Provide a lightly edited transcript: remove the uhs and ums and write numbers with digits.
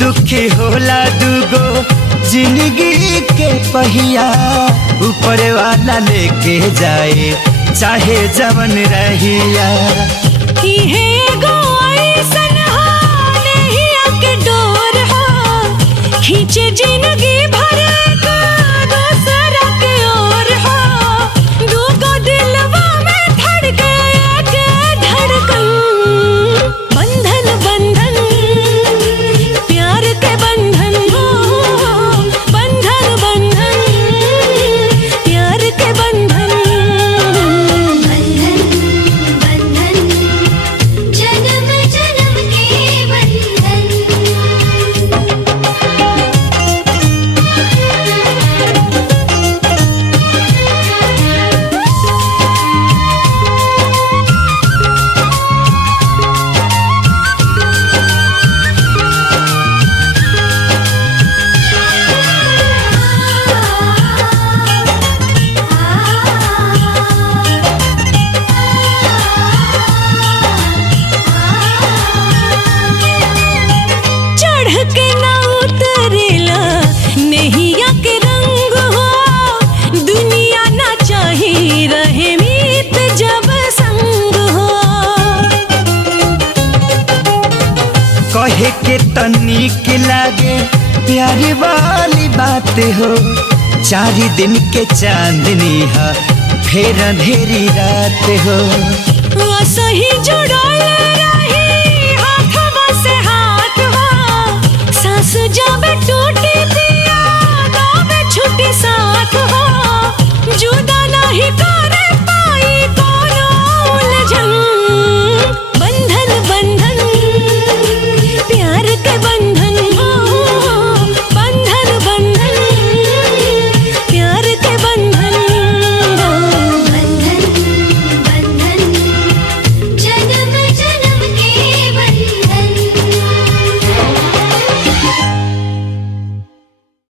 दुखी होला दुगो जिंदगी के पहिया, ऊपर वाला लेके जाए चाहे जवन रहिया। खींचे जिंदगी भर का दूसरा के ओर हो, दूगो दिलवा में धड़के एक धड़कन। बंधन बंधन प्यार के बंधन हो, बंधन बंधन प्यार के बंधन। बंधन बंधन जन्म जन्म के बंधन। के ना उतरेला नैया के रंग हो, दुनिया ना चाही रहे मीत जब संग हो। कहे के तनिक लागे प्यारी वाली बात हो, 4 दिन के चांदनी है फिर अंधेरी रात हो। सही जुड़ा